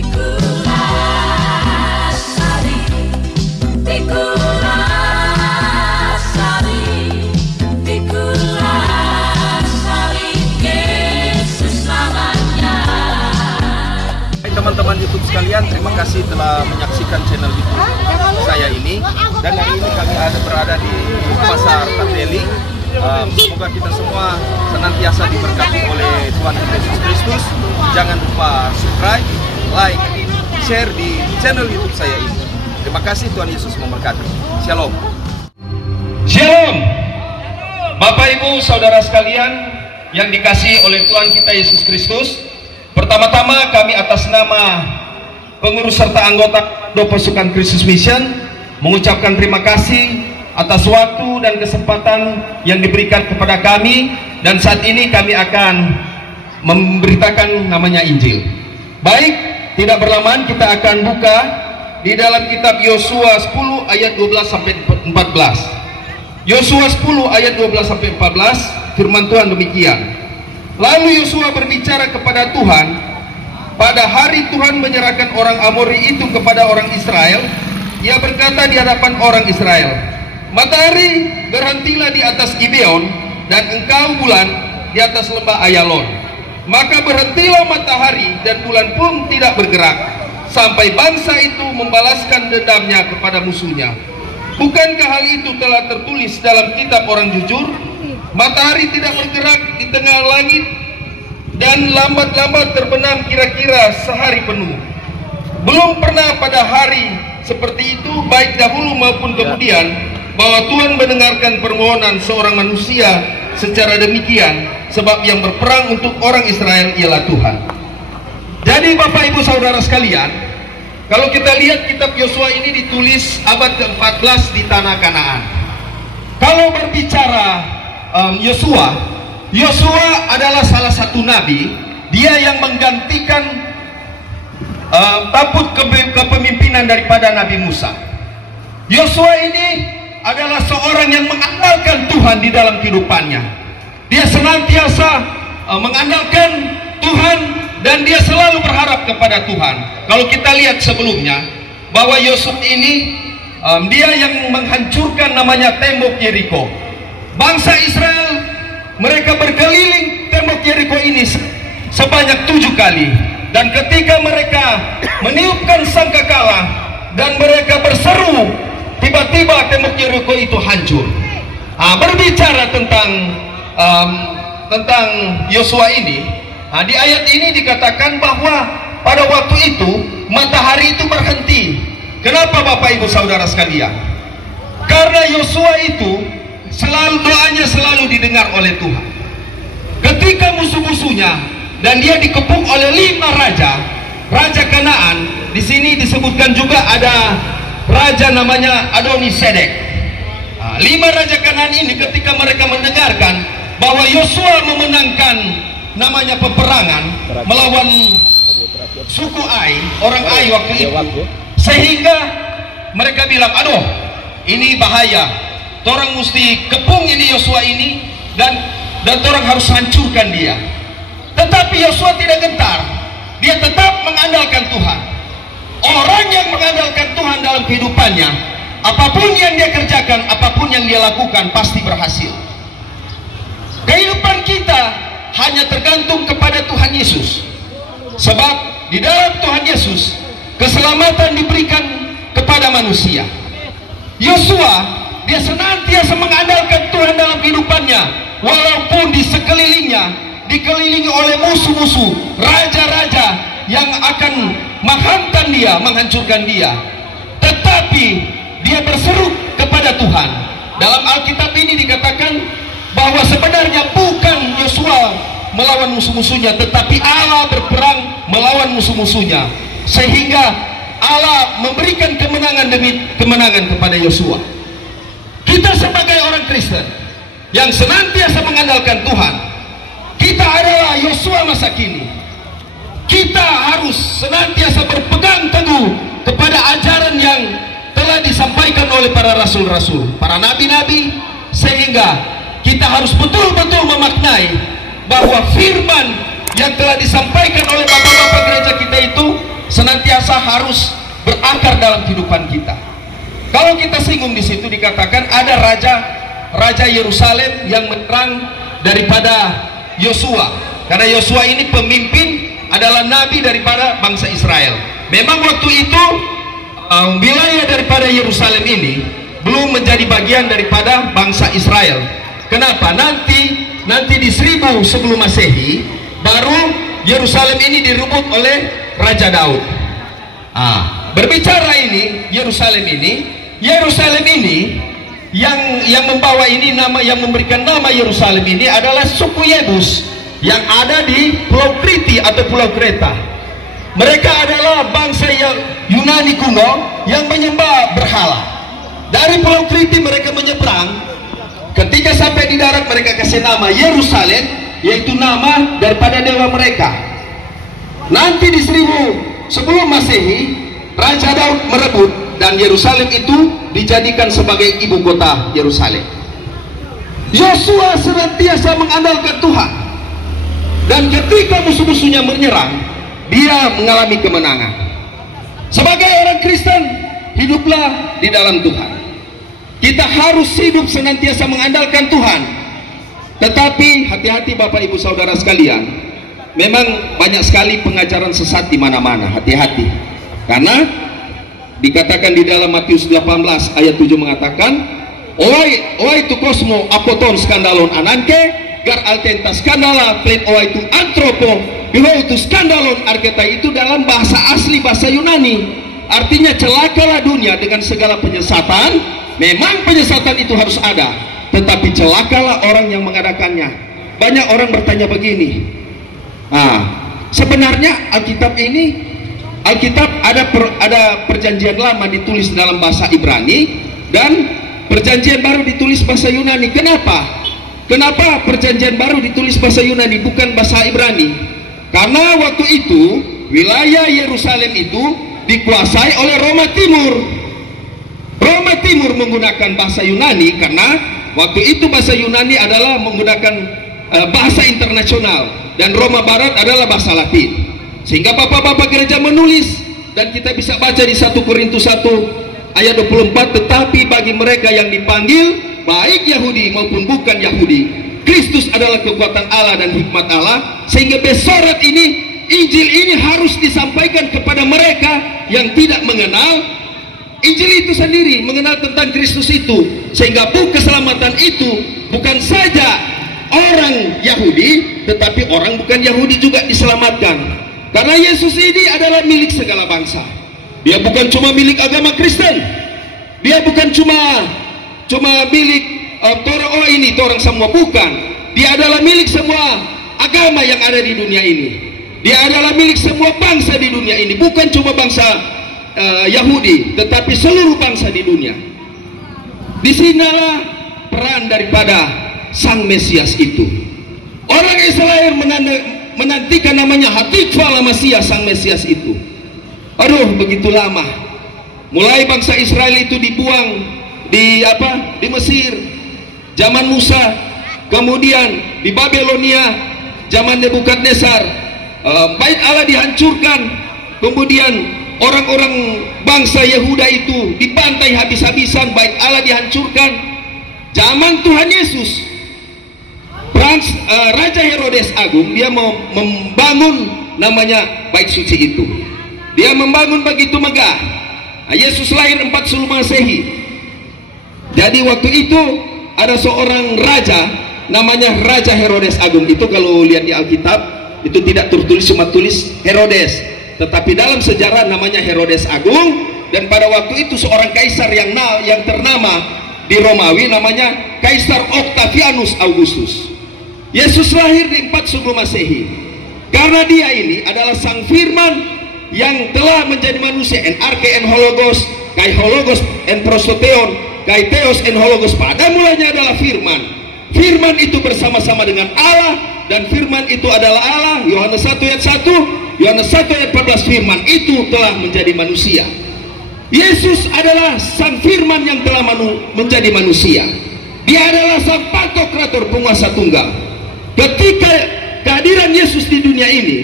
Teman-teman YouTube sekalian, terima kasih telah menyaksikan channel YouTube saya ini. Dan hari ini kami berada di Pasar Tandeli. Semoga kita semua senantiasa diberkati oleh Tuhan Yesus Kristus. Jangan lupa subscribe, like, share di channel YouTube saya ini. Terima kasih, Tuhan Yesus memberkati. Shalom. Shalom. Bapak Ibu Saudara sekalian yang dikasihi oleh Tuhan kita Yesus Kristus. Pertama-tama kami atas nama pengurus serta anggota pasukan Kristus Mission mengucapkan terima kasih atas waktu dan kesempatan yang diberikan kepada kami, dan saat ini kami akan memberitakan namanya Injil. Baik, tidak berlamaan kita akan buka di dalam kitab Yosua 10 ayat 12 sampai 14. Yosua 10 ayat 12 sampai 14, firman Tuhan demikian. Lalu Yosua berbicara kepada Tuhan, pada hari Tuhan menyerahkan orang Amori itu kepada orang Israel. Ia berkata di hadapan orang Israel, matahari berhentilah di atas Gibeon, dan engkau bulan di atas lembah Ayalon. Maka berhentilah matahari dan bulan pun tidak bergerak, sampai bangsa itu membalaskan dendamnya kepada musuhnya. Bukankah hal itu telah tertulis dalam kitab orang jujur? Matahari tidak bergerak di tengah langit, dan lambat-lambat terbenam kira-kira sehari penuh. Belum pernah pada hari seperti itu, baik dahulu maupun kemudian, bahwa Tuhan mendengarkan permohonan seorang manusia secara demikian, sebab yang berperang untuk orang Israel ialah Tuhan. Jadi Bapak Ibu Saudara sekalian, kalau kita lihat kitab Yosua ini ditulis abad ke-14 di tanah Kanaan. Kalau berbicara Yosua adalah salah satu nabi, dia yang menggantikan tampuk kepemimpinan daripada Nabi Musa. Yosua ini adalah seorang yang mengandalkan Tuhan di dalam kehidupannya. Dia senantiasa mengandalkan Tuhan, dan dia selalu berharap kepada Tuhan. Kalau kita lihat sebelumnya, bahwa Yosua ini dia yang menghancurkan namanya tembok Yeriko. Bangsa Israel, mereka berkeliling tembok Yeriko ini sebanyak 7 kali. Dan ketika mereka meniupkan sangkakala dan mereka berseru, tiba-tiba tembok Yeriko itu hancur. Berbicara tentang Yosua ini, di ayat ini dikatakan bahwa pada waktu itu matahari itu berhenti. Kenapa Bapak Ibu Saudara sekalian? Karena Yosua itu doanya selalu didengar oleh Tuhan. Ketika musuh-musuhnya, dan dia dikepung oleh 5 raja Kanaan. Di sini disebutkan juga ada raja namanya Adoni-Sedek. 5 raja Kanaan ini ketika mereka mendengarkan bahwa Yosua memenangkan namanya peperangan melawan suku Ai, orang Ai waktu itu, sehingga mereka bilang, aduh, ini bahaya. Torang mesti kepung ini Yosua ini, dan torang harus hancurkan dia. Tetapi Yosua tidak gentar. Dia tetap mengandalkan Tuhan. Orang yang mengandalkan Tuhan dalam kehidupannya, apapun yang dia kerjakan, apapun yang dia lakukan, pasti berhasil. Kehidupan kita hanya tergantung kepada Tuhan Yesus. Sebab di dalam Tuhan Yesus, keselamatan diberikan kepada manusia. Yosua, dia senantiasa mengandalkan Tuhan dalam kehidupannya, walaupun di sekelilingnya dikelilingi oleh musuh-musuh, raja-raja yang akan menghantam dia, menghancurkan dia. Tetapi dia berseru kepada Tuhan. Dalam Alkitab ini dikatakan bahwa sebenarnya bukan Yosua melawan musuh-musuhnya, tetapi Allah berperang melawan musuh-musuhnya, sehingga Allah memberikan kemenangan demi kemenangan kepada Yosua. Kita sebagai orang Kristen yang senantiasa mengandalkan Tuhan, kita adalah Yosua masa kini. Kita harus senantiasa berpegang teguh kepada ajaran yang telah disampaikan oleh para rasul-rasul, para nabi-nabi, sehingga kita harus betul-betul memaknai bahwa firman yang telah disampaikan oleh bapak-bapak gereja kita itu senantiasa senantiasa harus berakar dalam kehidupan kita. Kalau kita singgung di situ dikatakan ada raja Yerusalem yang menyerang daripada Yosua. Karena Yosua ini pemimpin, adalah nabi daripada bangsa Israel. Memang waktu itu wilayah daripada Yerusalem ini belum menjadi bagian daripada bangsa Israel. Kenapa? Nanti di 1000 sebelum Masehi baru Yerusalem ini direbut oleh Raja Daud. Berbicara ini Yerusalem ini yang membawa ini nama, yang memberikan nama Yerusalem ini adalah suku Yebus yang ada di Pulau Kriti atau Pulau Kreta. Mereka adalah bangsa Yunani kuno yang menyembah berhala. Dari Pulau Kriti mereka menyeberang. Ketika sampai di darat mereka kasih nama Yerusalem, yaitu nama daripada dewa mereka. Nanti di 1000 sebelum Masehi, Raja Daud merebut dan Yerusalem itu dijadikan sebagai ibu kota Yerusalem. Yosua senantiasa mengandalkan Tuhan, dan ketika musuh-musuhnya menyerang, dia mengalami kemenangan. Sebagai orang Kristen, hiduplah di dalam Tuhan. Kita harus hidup senantiasa mengandalkan Tuhan. Tetapi hati-hati Bapak Ibu Saudara sekalian, memang banyak sekali pengajaran sesat di mana-mana. Hati-hati, karena dikatakan di dalam Matius 18 ayat 7 mengatakan, Oai tu kosmo apoton skandalon ananke gar altenta skandala plen oai tu antropo biho tu skandalon arketa. Itu dalam bahasa asli, bahasa Yunani, artinya celakalah dunia dengan segala penyesatan. Memang penyesatan itu harus ada, tetapi celakalah orang yang mengadakannya. Banyak orang bertanya begini, sebenarnya Alkitab ada perjanjian lama ditulis dalam bahasa Ibrani dan perjanjian baru ditulis bahasa Yunani. Kenapa perjanjian baru ditulis bahasa Yunani bukan bahasa Ibrani? Karena waktu itu wilayah Yerusalem itu dikuasai oleh Roma Timur. Roma Timur menggunakan bahasa Yunani karena waktu itu bahasa Yunani adalah menggunakan bahasa internasional, dan Roma Barat adalah bahasa Latin. Sehingga bapak-bapak gereja menulis, dan kita bisa baca di 1 Korintus 1 ayat 24, tetapi bagi mereka yang dipanggil, baik Yahudi maupun bukan Yahudi, Kristus adalah kekuatan Allah dan hikmat Allah. Sehingga besorat ini, Injil ini harus disampaikan kepada mereka yang tidak mengenal Injil itu sendiri, mengenal tentang Kristus itu. Sehingga keselamatan itu bukan saja orang Yahudi, tetapi orang bukan Yahudi juga diselamatkan. Karena Yesus ini adalah milik segala bangsa. Dia bukan cuma milik agama Kristen. Dia bukan cuma milik orang semua, bukan. Dia adalah milik semua agama yang ada di dunia ini. Dia adalah milik semua bangsa di dunia ini, bukan cuma bangsa Yahudi, tetapi seluruh bangsa di dunia. Disinilah peran daripada Sang Mesias itu. Orang Israel menantikan namanya Hatikva Mesias, Sang Mesias itu. Begitu lama. Mulai bangsa Israel itu dibuang di Mesir, zaman Musa, kemudian di Babelonia, zaman Nebukadnezar, bait Allah dihancurkan, kemudian orang-orang bangsa Yehuda itu dibantai habis-habisan, bait Allah dihancurkan. Zaman Tuhan Yesus, Raja Herodes Agung, dia mau membangun namanya bait suci itu. Dia membangun begitu megah. Yesus lahir 4 sebelum Masehi. Jadi waktu itu ada seorang raja namanya Raja Herodes Agung. Itu kalau lihat di Alkitab itu tidak tertulis, cuma tulis Herodes, tetapi dalam sejarah namanya Herodes Agung. Dan pada waktu itu seorang kaisar yang ternama di Romawi namanya Kaisar Octavianus Augustus. Yesus lahir di 4 sebelum Masehi. Karena dia ini adalah Sang Firman yang telah menjadi manusia, en arche en hologos, kai hologos en prosoteon, kai theos en hologos. Pada mulanya adalah Firman. Firman itu bersama-sama dengan Allah, dan Firman itu adalah Allah. Yohanes 1 ayat 1, Yohanes 1 ayat 14, Firman itu telah menjadi manusia. Yesus adalah Sang Firman yang telah menjadi manusia. Dia adalah Sang Pantokrator, penguasa tunggal. Ketika kehadiran Yesus di dunia ini,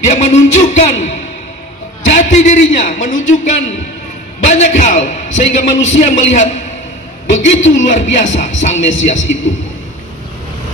dia menunjukkan jati jati dirinya menunjukkan banyak hal sehingga manusia melihat begitu luar biasa Sang Mesias itu.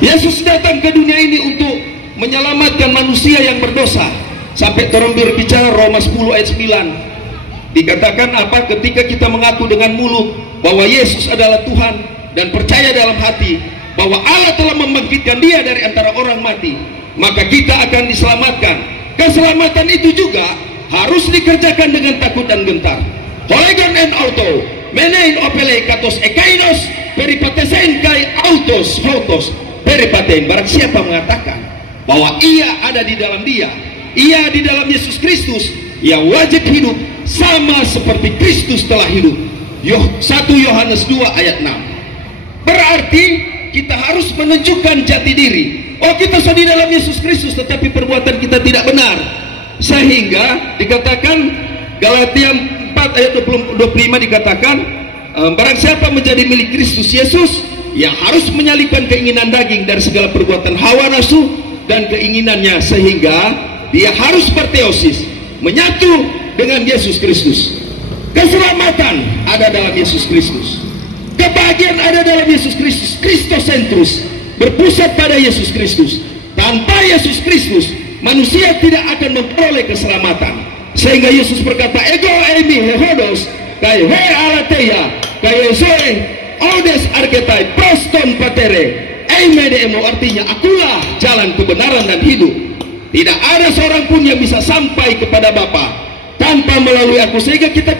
Yesus datang ke dunia ini untuk menyelamatkan manusia yang berdosa. Sampai orang berbicara Roma 10 ayat 9. Dikatakan apa? Ketika kita mengaku dengan mulut bahwa Yesus adalah Tuhan dan percaya dalam hati bahwa Allah telah membangkitkan dia dari antara orang mati, maka kita akan diselamatkan. Keselamatan itu juga harus dikerjakan dengan takut dan gentar. Holegon en auto, menein opele katos ekainos, peripatesein kai autos, fotos, peripatein. Barang siapa mengatakan bahwa ia ada di dalam dia, ia di dalam Yesus Kristus, ia wajib hidup sama seperti Kristus telah hidup. 1 Yohanes 2 ayat 6. Berarti kita harus menunjukkan jati diri. Oh, kita sudah di dalam Yesus Kristus, tetapi perbuatan kita tidak benar. Sehingga dikatakan Galatia 4 ayat 25 dikatakan, barang siapa menjadi milik Kristus Yesus, ia harus menyalibkan keinginan daging dari segala perbuatan hawa nafsu dan keinginannya, sehingga dia harus berteosis, menyatu dengan Yesus Kristus. Keselamatan ada dalam Yesus Kristus. Kebahagiaan ada dalam Yesus Kristus. Kristosentrus, berpusat pada Yesus Kristus. Tanpa Yesus Kristus, manusia tidak akan memperoleh keselamatan. Sehingga Yesus berkata, ego eimi hehodos kai he alateia kai zoe odes arketai proston patere eime deemo, artinya akulah jalan kebenaran dan hidup. Tidak ada seorang pun yang bisa sampai kepada Bapa tanpa melalui aku. Sehingga kita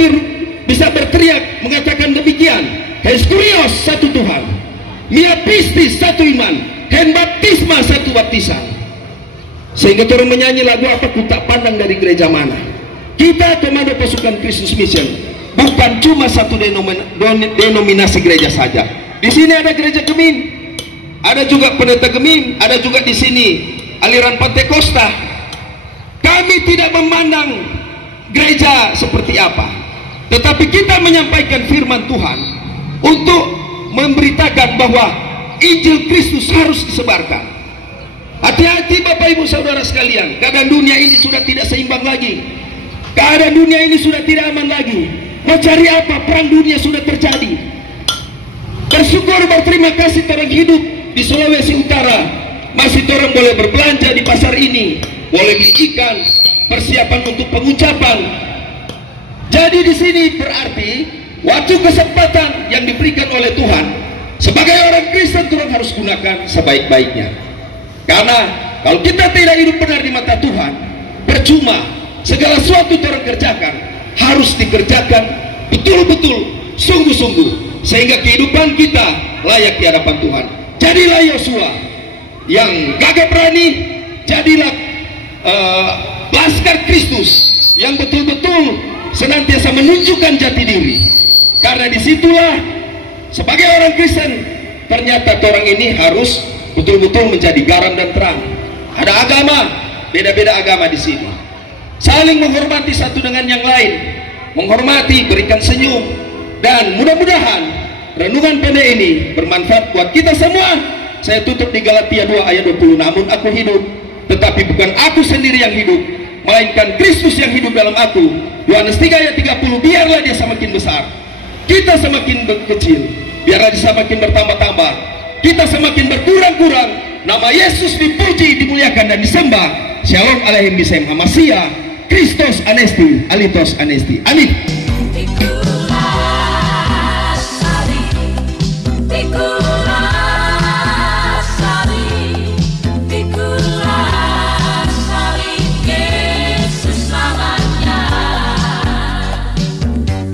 bisa berteriak mengatakan demikian. Heskurios, satu Tuhan. Mia pistis, satu iman. Hen baptisma, satu baptisan. Sehingga orang menyanyi lagu apa? Ku tak pandang dari gereja mana. Kita Komando Pasukan Kristus Mission bukan cuma satu denominasi gereja saja. Di sini ada gereja Gemin, ada juga pendeta Gemin, ada juga di sini aliran Pantekosta. Kami tidak memandang gereja seperti apa, tetapi kita menyampaikan firman Tuhan untuk memberitakan bahwa Injil Kristus harus disebarkan. Hati-hati Bapak Ibu Saudara sekalian, keadaan dunia ini sudah tidak seimbang lagi. Keadaan dunia ini sudah tidak aman lagi. Mau cari apa? Perang dunia sudah terjadi. Bersyukur, berterima kasih orang hidup di Sulawesi Utara. Masih orang boleh berbelanja di pasar ini, boleh beli ikan, persiapan untuk pengucapan. Jadi di sini berarti waktu kesempatan yang diberikan oleh Tuhan sebagai orang Kristen, Tuhan harus gunakan sebaik-baiknya. Karena kalau kita tidak hidup benar di mata Tuhan, percuma. Segala sesuatu Tuhan kerjakan harus dikerjakan betul-betul, sungguh-sungguh, sehingga kehidupan kita layak di hadapan Tuhan. Jadilah Yosua yang gagah berani, jadilah laskar Kristus yang betul-betul senantiasa menunjukkan jati diri. Karena disitulah sebagai orang Kristen ternyata orang ini harus betul-betul menjadi garam dan terang. Ada agama, beda-beda agama di sini. Saling menghormati satu dengan yang lain, menghormati, berikan senyum, dan mudah-mudahan renungan pendek ini bermanfaat buat kita semua. Saya tutup di Galatia 2 ayat 20. Namun aku hidup, tetapi bukan aku sendiri yang hidup, melainkan Kristus yang hidup dalam aku. Yohanes 3 ayat 30. Biarlah dia semakin besar, kita semakin kecil. Biarlah dia semakin bertambah-tambah, kita semakin berkurang-kurang. Nama Yesus dipuji, dimuliakan, dan disembah. Shalom aleichem bisem hamasia Kristos anesti alitos anesti. Amin.